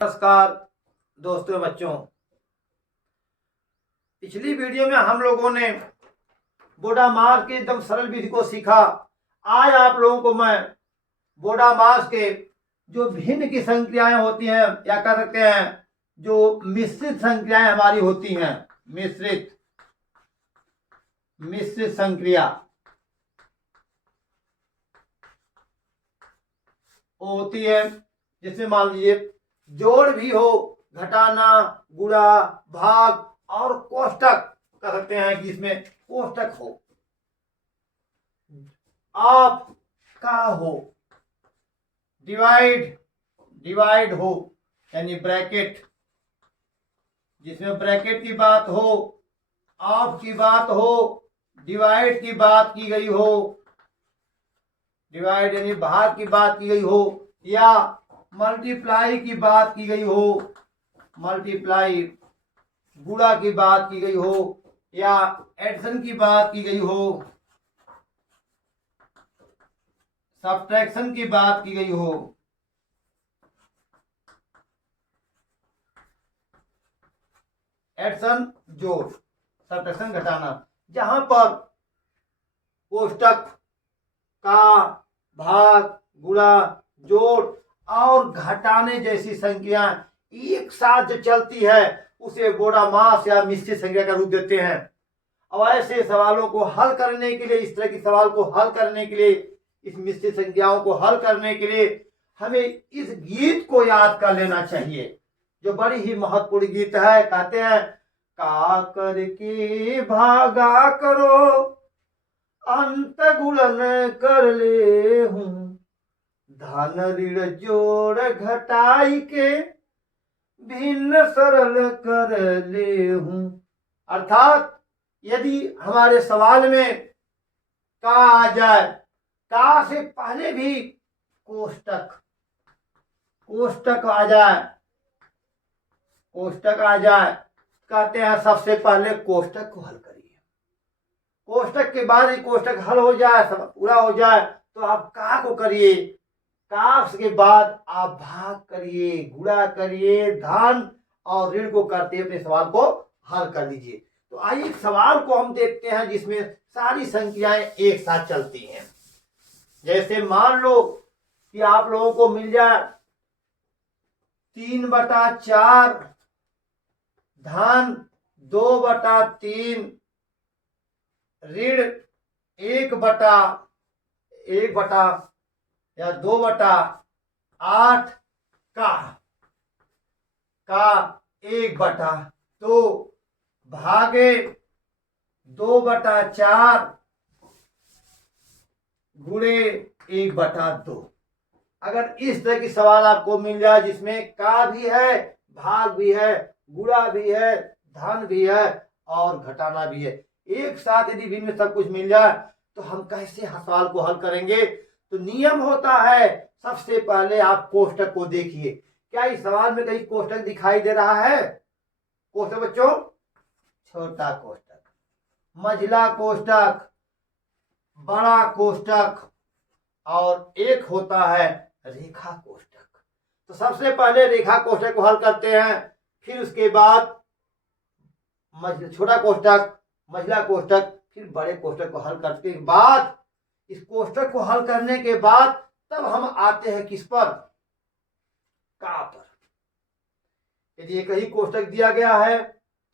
नमस्कार दोस्तों बच्चों, पिछली वीडियो में हम लोगों ने बोडामास के एकदम सरल विधि को सीखा। आज आप लोगों को मैं बोडामास के जो भिन्न की संक्रियाएं होती हैं या कह सकते हैं जो मिश्रित संक्रियाएं हमारी होती हैं, मिश्रित संक्रिया होती है, जिसमें मान लीजिए जोड़ भी हो, घटाना, गुणा, भाग और कोष्टक कह सकते हैं कि इसमें कोष्टक हो, आप का हो, डिवाइड हो यानी ब्रैकेट, जिसमें ब्रैकेट की बात हो, ऑफ की बात हो, डिवाइड की बात की गई हो, डिवाइड यानी भाग की बात की गई हो, या मल्टीप्लाई की बात की गई हो, मल्टीप्लाई गुणा की बात की गई हो, या एडिशन की बात की गई हो, सब्ट्रैक्शन की बात की गई हो, एडिशन जोड़, सब्ट्रैक्शन घटाना, जहां पर कोष्टक का, भाग, गुणा, जोड़ और घटाने जैसी संख्या एक साथ जो चलती है उसे बोडामास या मिश्रित संख्या का रूप देते हैं। अब ऐसे सवालों को हल करने के लिए, इस तरह के सवाल को हल करने के लिए, इस मिश्रित संख्याओं को हल करने के लिए हमें इस गीत को याद कर लेना चाहिए, जो बड़ी ही महत्वपूर्ण गीत है। कहते हैं, का करके भागा करो अंत गुणन कर ले हूं, धन ऋण जोड़ घटाई के भिन्न सरल कर ले हूं। अर्थात यदि हमारे सवाल में का आ जाए, का से पहले भी कोष्टक आ जाए, कहते हैं सबसे पहले कोष्टक को हल करिए, कोष्टक के बाद ही कोष्टक हल हो जाए, सब पूरा हो जाए तो आप का को करिए, का के बाद आप भाग करिए, गुणा करिए, धन और ऋण को करते अपने सवाल को हल कर लीजिए। तो आइए सवाल को हम देखते हैं जिसमें सारी संख्याएं एक साथ चलती हैं। जैसे मान लो कि आप लोगों को मिल जाए 3/4 धन 2/3 ऋण 1/1 या 2/8 का 1/2 भागे 2/4 गुणे 1/2। अगर इस तरह की सवाल आपको मिल जाए जिसमें का भी है, भाग भी है, गुणा भी है, धन भी है और घटाना भी है, एक साथ यदि भिन्न सब कुछ मिल जाए तो हम कैसे सवाल को हल करेंगे? तो नियम होता है, सबसे पहले आप कोष्टक को देखिए। क्या इस सवाल में कहीं कोष्टक दिखाई दे रहा है? कोष्टक बच्चों, छोटा कोष्टक, मझला कोष्टक, बड़ा कोष्टक और एक होता है रेखा कोष्टक। तो सबसे पहले रेखा कोष्टक को हल करते हैं, फिर उसके बाद छोटा कोष्टक, मझला कोष्टक, फिर बड़े कोष्टक को हल करने के बाद, इस कोष्टक को हल करने के बाद तब हम आते हैं किस पर? का पर। यदि एक ही कोष्टक दिया गया है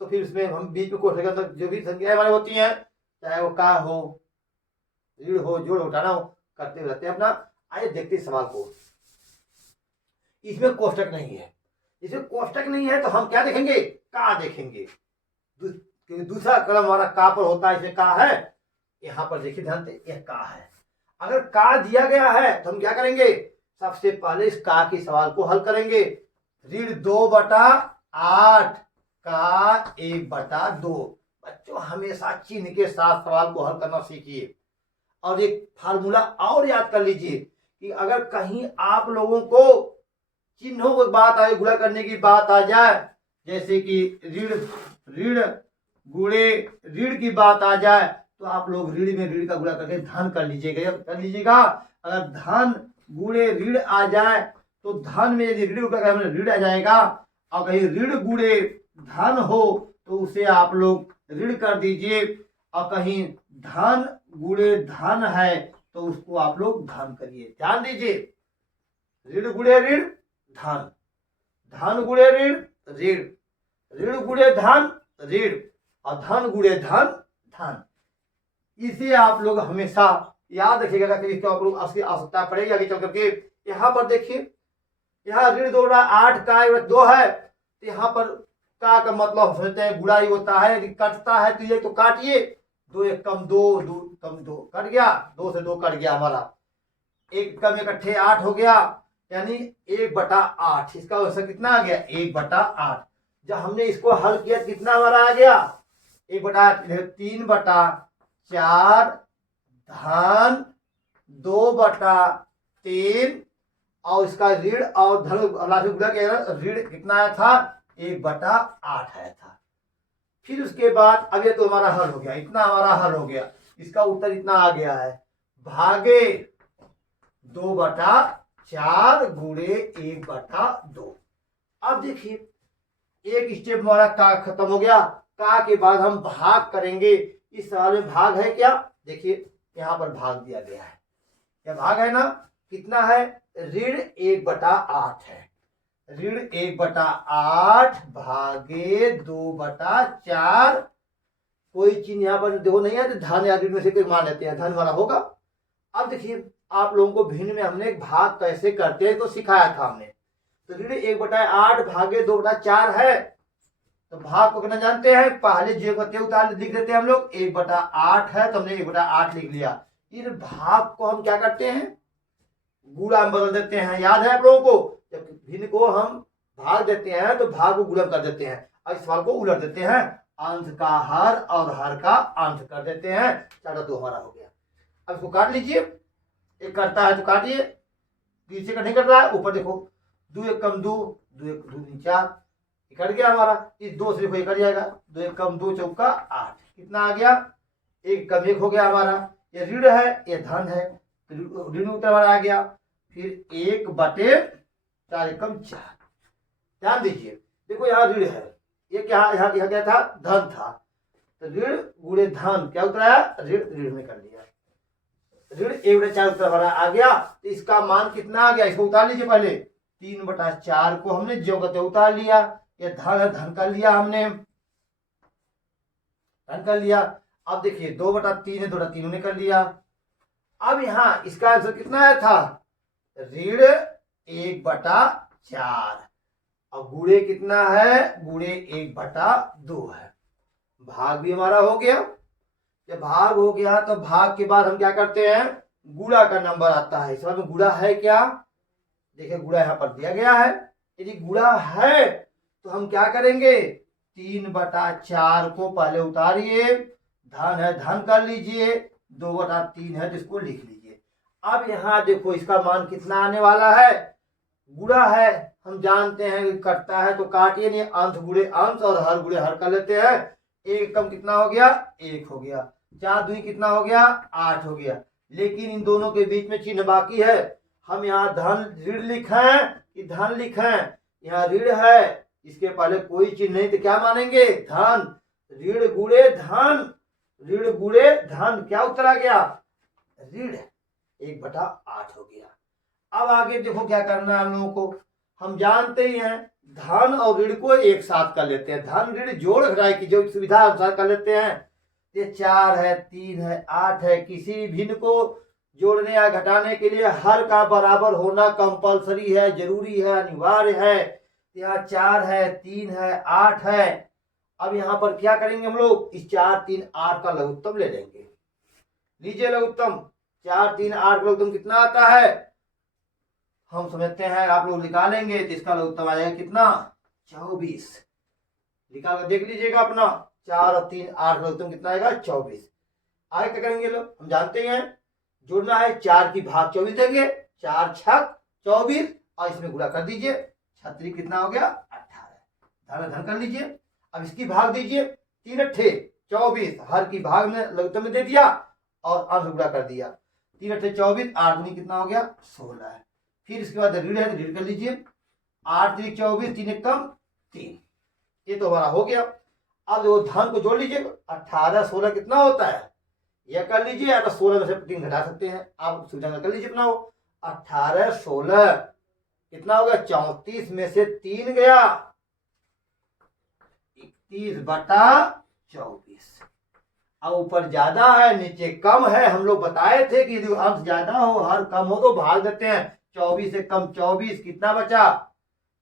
तो फिर उसमें हम बीच में कोष्टक के अंदर जो भी संख्याएं हमारी होती हैं, चाहे वो का हो, ऋण हो, जोड़ घटाना हो, करते रहते हैं अपना। आइए देखते सवाल को। इसमें कोष्टक नहीं है, इसमें कोष्टक नहीं है तो हम क्या देखेंगे? का देखेंगे। दूसरा कलम हमारा का पर होता है, इसमें का है, यहां पर देखिए ध्यान से, यह का है। अगर का दिया गया है तो हम क्या करेंगे? सबसे पहले इस का के सवाल को हल करेंगे। ऋण 2/8 का 1/2। बच्चों हमेशा चिन्ह के साथ सवाल को हल करना सीखिए। और एक फार्मूला और याद कर लीजिए कि अगर कहीं आप लोगों को चिन्हों की बात आए, गुणा करने की बात आ जाए, जैसे कि ऋण गुणे ऋण की बात आ जाए, तो आप लोग ऋण में ऋण का गुणा करके धन कर लीजिएगा। अगर धन गुणे ऋण आ जाए तो धन में यदि ऋण का ऋण आ जाएगा और कहीं ऋण गुणे धन हो तो उसे आप लोग ऋण कर दीजिए, और कहीं धन गुणे धन है तो उसको आप लोग धन करिए। ध्यान दीजिए, ऋण गुणे ऋण धन, धन गुणे ऋण ऋण, ऋण गुणे धन ऋण, और धन गुणे धन धन। इसे आप लोग हमेशा याद रखिएगा कि इसको आप लोग उसकी आवश्यकता पड़ेगी आगे चल करके। यहाँ पर देखिए, यहाँ ऋण 2 8 का 2 है, तो यहाँ पर का मतलब समझते हैं गुणा ही होता है। यदि कटता है तो ये तो काटिए, 2 1 कम 2, 2 कम 2 कट गया, 2 से 2 कट गया हमारा, 1 कम 1 अट्ठे 8 हो गया, यानी 1/8। इसका वैसा कितना आ गया 1/8। जब हमने इसको हल किया कितना हमारा आ गया 3/4 धन 2/3, और इसका ऋण और धन ऋण कितना आया था 1/8 आया था। फिर उसके बाद अब ये तो हमारा हल हो गया, इतना हमारा हल हो गया, इसका उत्तर इतना आ गया है भागे 2/4 गुणे 1/2। अब देखिए एक स्टेप हमारा का खत्म हो गया। का के बाद हम भाग करेंगे। इस सवाल में भाग है क्या, देखिए यहाँ पर भाग दिया गया है, यह भाग है ना, कितना है ऋण 1/8 है, ऋण 1/8 भागे 2/4। कोई चीज यहाँ पर देखो नहीं है तो धन या ऋण में से कोई मान लेते हैं, धन वाला होगा। अब देखिए आप लोगों को भिन्न में हमने भाग कैसे करते हैं तो सिखाया था हमने। तो ऋण 1/8 भागे 2/4 है, तो भाग को कितना जानते हैं, पहले जो उतार लिख देते हैं हम लोग, 1/8 है तो हमने 1/8 लिख लिया। इस भाग को हम क्या करते हैं गुणा में बदल देते हैं। याद है आप लोगों को, जब भिन्न को हम भाग देते हैं तो भाग को गुणा कर देते हैं, और इस सवाल को उलट देते हैं, अंश का हर और हर का अंश कर देते हैं। 4/2 हमारा हो गया। अब इसको काट लीजिए, एक करता है तो काटिए, तीसरे का नहीं कट रहा है, ऊपर देखो 2 1 कम 2, 2 1 2 3 4 कट गया हमारा। इस 2 से देखो कट जाएगा, 2 1 कम 2 चौका 8, कितना आ गया 1 कम 1 हो गया हमारा। ये ऋण है ये धन है, तो ऋण उत्तर हमारा आ गया। फिर 1/4 कम 4। ध्यान दीजिए, देखो यहाँ ऋण है, ये क्या यहाँ क्या था धन था, तो ऋण गुणे धन क्या उत्तर आया ऋण, ऋण में कर लिया, ऋण 1/4 उत्तर हमारा आ गया। तो इसका मान कितना आ गया, इसको उतार लीजिए पहले, 3/4 को हमने जो कहते उतार लिया, ये धन है धन कर लिया हमने, धन कर लिया। अब देखिए 2/3 है 2/3 हमने कर लिया। अब यहाँ इसका आंसर कितना आया था ऋण 1/4, और गुणे कितना है गुणे 1/2 है। भाग भी हमारा हो गया। जब भाग हो गया तो भाग के बाद हम क्या करते हैं गुणा का नंबर आता है। इसमें गुणा है क्या, देखिए गुणा यहाँ पर दिया गया है। यदि गुणा है तो हम क्या करेंगे 3/4 को पहले उतारिए, धन है धन कर लीजिए, 2/3 है जिसको लिख लीजिए। अब यहाँ देखो इसका मान कितना आने वाला है, गुणा है हम जानते हैं कटता है तो काटिए नहीं, अंश गुणे अंश और हर गुणे हर कर लेते हैं। 1 कम कितना हो गया 1 हो गया, 4 2 कितना हो गया 8 हो गया। लेकिन इन दोनों के बीच में चिन्ह बाकी है, हम यहाँ धन ऋण लिखें कि धन लिखें, यहाँ ऋण है इसके पहले कोई चिन्ह नहीं तो क्या मानेंगे धन, ऋण गुणे धन, ऋण गुणे धन क्या उत्तर आ गया ऋण 1/8 हो गया। अब आगे देखो क्या करना है हम लोगों को, हम जानते ही हैं धन और ऋण को एक साथ कर लेते हैं, धन ऋण जोड़ घटाई की जो सुविधा अनुसार कर लेते हैं। ये 4 है 3 है 8 है, किसी भिन्न को जोड़ने या घटाने के लिए हर का बराबर होना कंपलसरी है, जरूरी है, अनिवार्य है। यहाँ 4 है 3 है 8 है। अब यहाँ पर क्या करेंगे हम लोग, इस 4 3 8 का लघुत्तम ले लेंगे। लीजिए लघुत्तम, 4 3 8 का लघुत्तम कितना आता है हम समझते हैं, आप लोग निकालेंगे तो इसका लघुत्तम आ जाएगा कितना 24। निकाल कर देख लीजिएगा अपना, 4 और 3 8 लघुत्तम कितना आएगा 24। आगे क्या करेंगे लोग, हम जानते हैं जोड़ना है, 4 की भाग 24 देंगे, 4 6 24 और इसमें गुणा कर दीजिए, 36 कितना हो गया 18। धन धन कर लीजिए। अब इसकी भाग दीजिए, 3 8 24, हर की भाग में लघुत्तम में दे दिया और अंश गुणा कर दिया, 3 8 24, 8 दूनी कितना हो गया 16 है। फिर इसके बाद ऋण है तो ऋण कर लीजिए, 8 3 24, 3 1 कम 3, ये तो हमारा हो गया। अब वो धन को जोड़ लीजिए, 18 16 कितना होता है, यह कर लीजिए, या तो 16 में से 3 घटा सकते हैं, आप सुविधा कर लीजिए अपना। वो 18 16 कितना हो गया, 34 में से 3 गया, 31/24। अब ऊपर ज्यादा है नीचे कम है, हम लोग बताए थे कि यदि अंश ज्यादा हो हर कम हो तो भाग देते हैं। 24 से कम 24, कितना बचा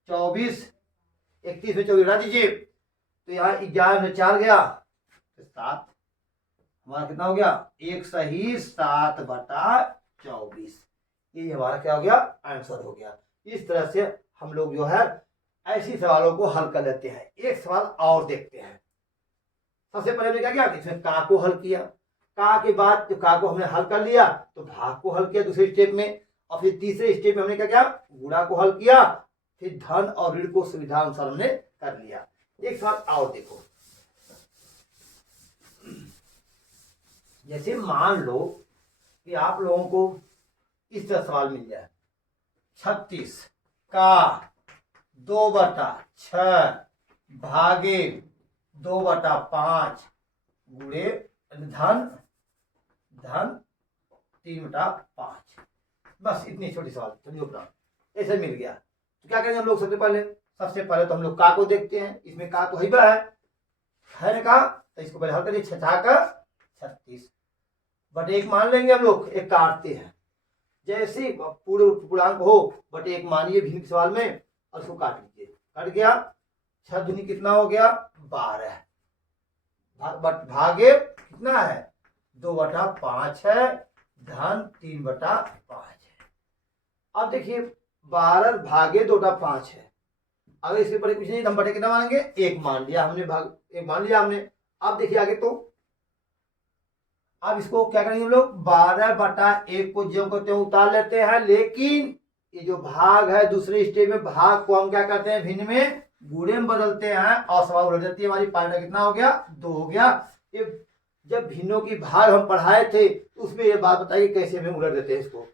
24, 31 में 24 घटा दीजिए, तो यहाँ 11 में 4 गया, 7, हमारा कितना हो गया, 1 सही 7/24। ये हमारा क्या हो गया, आंसर हो गया। इस तरह से हम लोग जो है ऐसी सवालों को हल कर लेते हैं। एक सवाल और देखते हैं। सबसे पहले हमने क्या किया, इसमें का को हल किया, का के बाद जो का को हमने हल कर लिया तो भाग को हल किया दूसरे स्टेप में, और फिर तीसरे स्टेप में हमने क्या किया, गुणा को हल किया, फिर धन और ऋण को सुविधा अनुसार हमने कर लिया। एक सवाल और देखो, जैसे मान लो कि आप लोगों को इस तरह सवाल मिल जाए, 36 का 2/6 भागे 2/5 गुणे धन 3/5, बस इतनी छोटी सवाल समझो अपना, ऐसे मिल गया। तो क्या करेंगे हम लोग, सबसे पहले तो हम लोग का को देखते हैं, इसमें का तो है ना का, तो इसको पहले हल करिए, 6 का 36 बट 1 मान लेंगे हम लोग, एक काटते हैं, जैसे पूर्णांक हो बट 1 मानिए भिन्न सवाल में, और उसको काट लीजिए, कट गया, 6 दूनी कितना हो गया 12, बट भागे कितना है 2/5 है, धन 3/5 है। अब देखिए 12 भागे 2/5 है, अगर इसके ऊपर कुछ नहीं हम बटे कितना मानेंगे, 1 मान लिया हमने, भाग 1 मान लिया हमने। अब देखिए आगे, तो अब इसको क्या करेंगे हम लोग, 12/1 को जो करते हैं उतार लेते हैं, लेकिन ये जो भाग है दूसरे स्टेप में, भाग को हम क्या करते हैं भिन्न में गुणे में बदलते हैं, और सवाल उलट जाती है हमारी, पाइंडा कितना हो गया 2 हो गया। ये जब भिन्नों की भाग हम पढ़ाए थे उसमें ये बात बताइए कैसे हम उलट देते हैं इसको।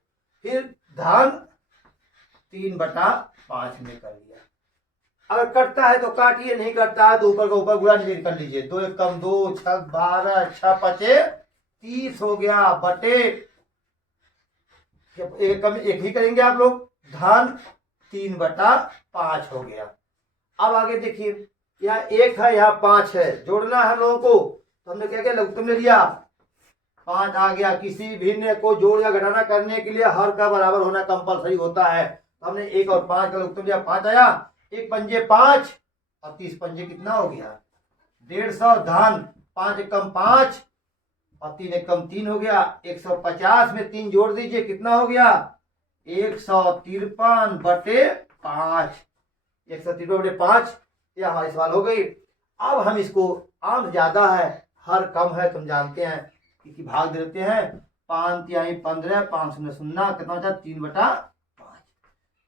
फिर धन 3/5 में कर लिया, अगर कटता है तो काटिए, नहीं कटता है तो ऊपर का ऊपर गुणा नीचे कर लीजिए, 2 1 कम 2, 6 12, 6 5 30 हो गया, बटे एक कम 1 ही करेंगे आप लोग, धन 3/5 हो गया। अब आगे देखिए, यहाँ 1 है यहाँ 5 है, जोड़ना है हम लोगों को, तो हमने क्या किया लघुत्तम ले लिया, 5 आ गया। किसी भिन्न को जोड़ या घटाना करने के लिए हर का बराबर होना कंपलसरी होता है, तो हमने 1 और 5 का लघुत्तम लिया, 5 आया, 1 पंजे 5 और 30 पंजे कितना हो गया 150, धन 5 कम 5 और 3 1 कम 3 हो गया, 150 में 3 जोड़ दीजिए, कितना हो गया 153/5, 153/5, ये हमारी सवाल हो गई। अब हम इसको आम ज्यादा है हर कम है, तुम जानते हैं कि भाग देते हैं, 5 तिहाई 15, 5 0 0, कितना होता है 3/5,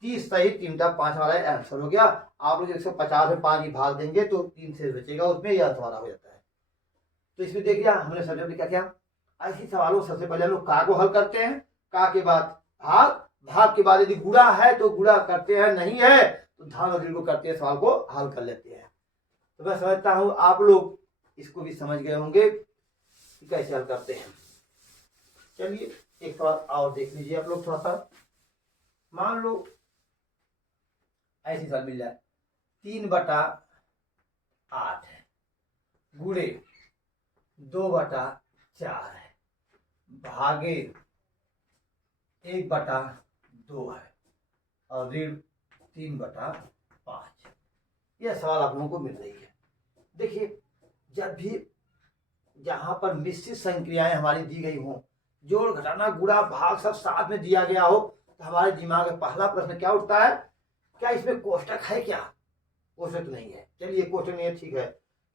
30 सही 3/5 हमारा आंसर हो गया। आप लोग 150 में 5 ही भाग देंगे तो 3 से बचेगा, उसमें यह हमारा हो जाता है। तो इसमें देखिए हमने सबसे क्या किया, ऐसी सवालों सबसे पहले हम लोग का को हल करते हैं, का के बाद भाग, भाग के बाद यदि गुणा है तो गुणा करते हैं, नहीं है तो धन और ऋण को करते हैं, सवाल को हल कर लेते हैं। तो मैं समझता हूं आप लोग इसको भी समझ गए होंगे कि कैसे हल करते हैं। चलिए एक सवाल और देख लीजिए आप लोग थोड़ा सा, मान लो ऐसी सवाल मिल जाए, 3/8 है गुणे 2/4 है भागे 1/2 है और ऋण 3/5, यह सवाल आप लोगों को मिल रही है। देखिए जब भी जहां पर मिश्रित संक्रियाएं हमारी दी गई हों, जोड़ घटाना गुणा भाग सब साथ में दिया गया हो, तो हमारे दिमाग में पहला प्रश्न क्या उठता है, क्या इसमें कोष्टक है क्या, कोष्टक नहीं है, चलिए कोष्टक नहीं है ठीक है,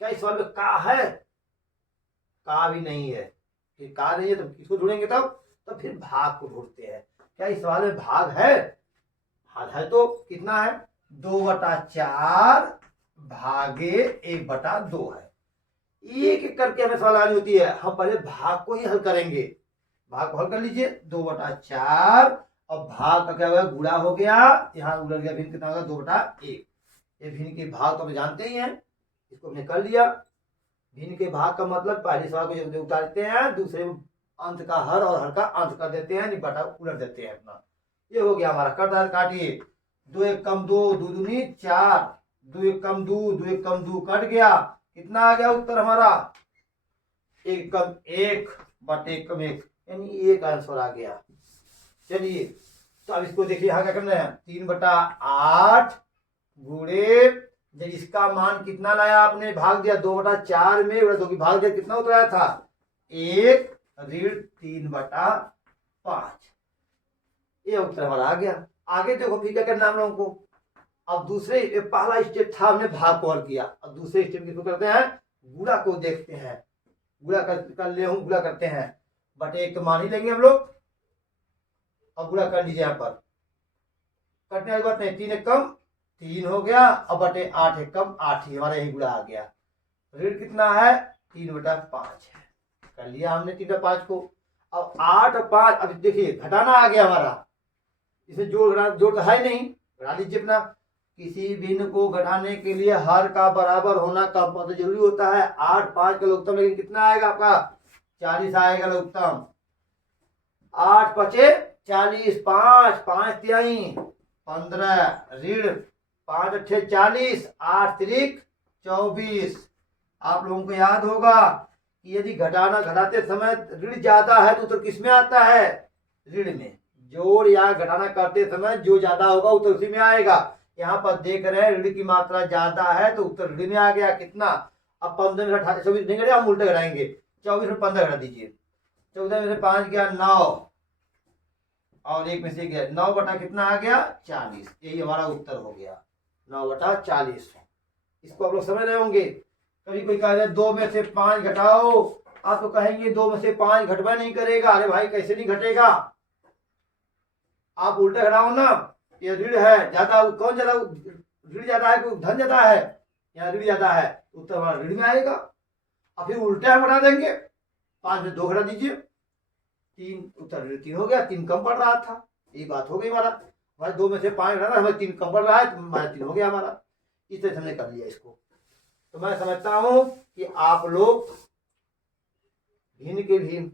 क्या इस सवाल में का है, का भी नहीं है, फिर का नहीं है तो किसको ढूंढेंगे, तब फिर भाग को ढूंढते हैं। क्या इस सवाल में भाग है, भाग है तो कितना है 2/4 भागे 1/2 है, एक एक करके हमें सवाल आनी होती है, हम पहले भाग को ही हल करेंगे, भाग को हल कर लीजिए, 2/4 अब भाग का क्या हुआ, गुणा हो गया, यहाँ उलट गया, भिन्न कितना होगा 2/1। ये भिन्न के भाग तो हम जानते ही हैं, इसको हमने कर लिया। भिन्न के भाग का मतलब पहले सवाल को जब उतारते हैं दूसरे अंत का हर और हर का अंत कर देते हैं, बटा उलट देते हैं अपना। ये हो गया हमारा, कट है काटिए, 2 1 कम 2, 2 दूनी 4, 2 1 कम 2, 2 1 कम 2 कट गया, कितना आ गया उत्तर हमारा 1 कम 1 बटे 1 कम 1, यानी एक आंसर आ गया। चलिए तो अब इसको देखिए, यहाँ क्या करना है, 3/8 गुणे, जब इसका मान कितना लाया आपने, भाग दिया 2/4 में, भाग दिया कितना उत्तर आया था 1 ऋण 3/5, ये उत्तर हमारा आ गया। आगे देखो फिर क्या करना हम लोगों को, अब दूसरे पहला स्टेप था हमने भाग को हल किया, अब दूसरे स्टेप किसको करते हैं, गुणा को देखते हैं, गुणा कर ले हूं, गुणा करते हैं, बटे 1 तो मान ही लेंगे हम लोग। अब गुणा कर लीजिए, यहाँ पर कटने वाली बात नहीं, 3 1 कम 3 हो गया, अब बटे 8 1 कम 8 ही, हमारा यही गुणा आ गया। ऋण कितना है 3/5 है, कर लिया हमने 3/5 को। अब 8 और 5, अब देखिए घटाना आ गया हमारा, इसमें जोड़ तो है नहीं, घटा लीजिए अपना। किसी भिन्न को घटाने के लिए हर का बराबर होना कंपल्सरी जरूरी होता है। 8 5 का लघुत्तम, लेकिन कितना आएगा आपका 40 आएगा लघुत्तम। 8 पचे 40, 5 5 तिहाई 15, ऋण 5 अट्ठे 40, 8 तिरिक 24। आप लोगों को याद होगा कि यदि घटाते समय ऋण ज्यादा है तो उत्तर किस में आता है, ऋण में। जोड़ या घटाना करते समय जो ज्यादा होगा उत्तर उसी में आएगा। यहाँ पर देख रहे हैं ऋण की मात्रा ज्यादा है तो उत्तर ऋण में आ गया, कितना, अब 15 में 24 नहीं घटे, हम उल्टे घटाएंगे, 24 में 15 घटा दीजिए, 14 में से 5 गया 9, और 1 में से गया 9 बटा कितना आ गया 40, यही हमारा उत्तर हो गया 9/40। इसको आप लोग समझ रहे होंगे। कभी कोई कह रहे 2 में से 5 घटाओ, आप तो कहेंगे 2 में से 5 घटवा नहीं करेगा, अरे भाई कैसे नहीं घटेगा, आप उल्टे घटाओ ना, ये ऋण है ज्यादा, कौन ज्यादा, ऋण ज्यादा है, धन ज्यादा है, यहाँ ऋण ज्यादा है, उत्तर हमारा ऋण में आएगा। अब फिर उल्टे हम घटा देंगे, 5 में 2 घटा दीजिए, 3, उत्तर ऋण 3 हो गया, 3 कम पड़ रहा था, ये बात हो गई हमारा। हमारे 2 में से 5 घटाना, हमें 3 कम पड़ रहा है तो हमारा 3 हो गया हमारा। इस तरह से हमने कर लिया इसको। तो मैं समझता हूं कि आप लोग भिन्न के भी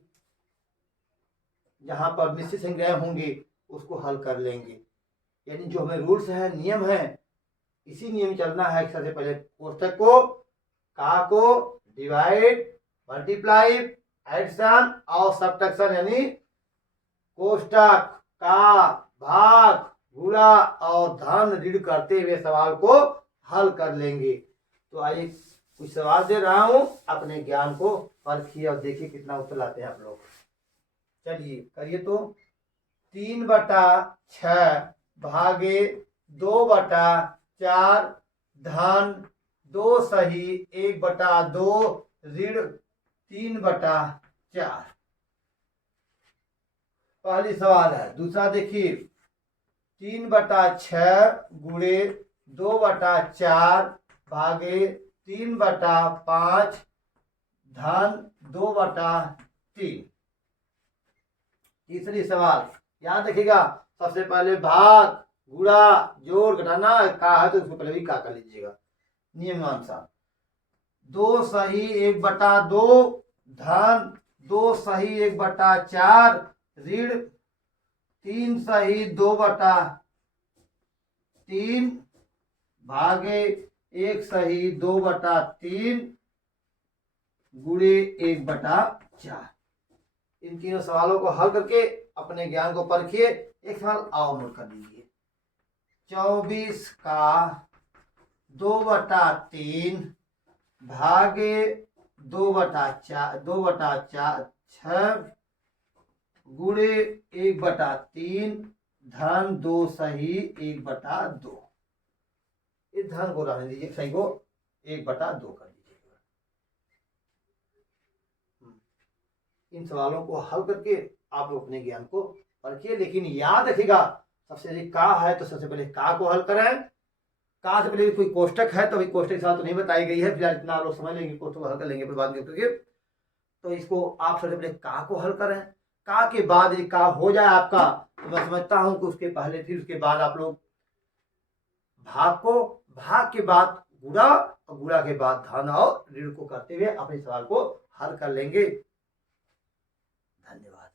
जहां पर निश्चित संख्याएं होंगी उसको हल कर लेंगे, यानी जो हमें रूल्स है, नियम है, इसी नियम चलना है। सबसे पहले कोष्ठक को, का को डिवाइड, मल्टीप्लाई, एडिशन और सब्ट्रैक्शन, यानी कोष्ठक का, भाग, गुणा और धन ऋण करते हुए सवाल को हल कर लेंगे। तो आइए कुछ सवाल दे रहा हूं, अपने ज्ञान को परखिए और देखिए कितना उत्तर लाते हैं आप लोग। चलिए करिए तो, 3/6 भागे 2/4 धन 2 सही 1/2 ऋण 3/4। पहली सवाल है। दूसरा देखिए, 3/6 गुणे 2/4 भागे 3/5 धन 2/3। तीसरी सवाल, याद रखिएगा, सबसे पहले भाग, गुणा, जोड़, घटाना का है तो उसको पहले भी का कर लीजिएगा नियमानुसार। 2 सही 1/2 धन 2 सही 1/4 ऋण 3 सही 2/3 भागे 1 सही 2/3 गुणे 1/4। इन तीनों सवालों को हल करके अपने ज्ञान को परखिए। एक सवाल और नोट कर लीजिए, 24 का 2/3 भागे 2/6 गुणे 1/3 धन 2 सही 1/2। इस धन को रहने दीजिए, सही को 1/2 कर दीजिएगा। इन सवालों को हल करके आप लोग अपने ज्ञान को परखिए, लेकिन याद रखिएगा सबसे अधिक का है तो सबसे पहले का को हल करें। का से पहले कोई कोष्टक है तो अभी कोष्टक के साथ तो नहीं बताई गई है, फिलहाल इतना आप लोग समझ लेंगे, कोष्टक को हल कर लेंगे फिर बाद में करके। तो इसको आप सबसे पहले का को हल करें, का के बाद यदि का हो जाए आपका तो मैं समझता हूं कि उसके पहले फिर उसके बाद आप लोग भाग के बाद गुणा और गुणा के बाद धन और ऋण को करते हुए अपने सवाल को हल कर लेंगे। धन्यवाद।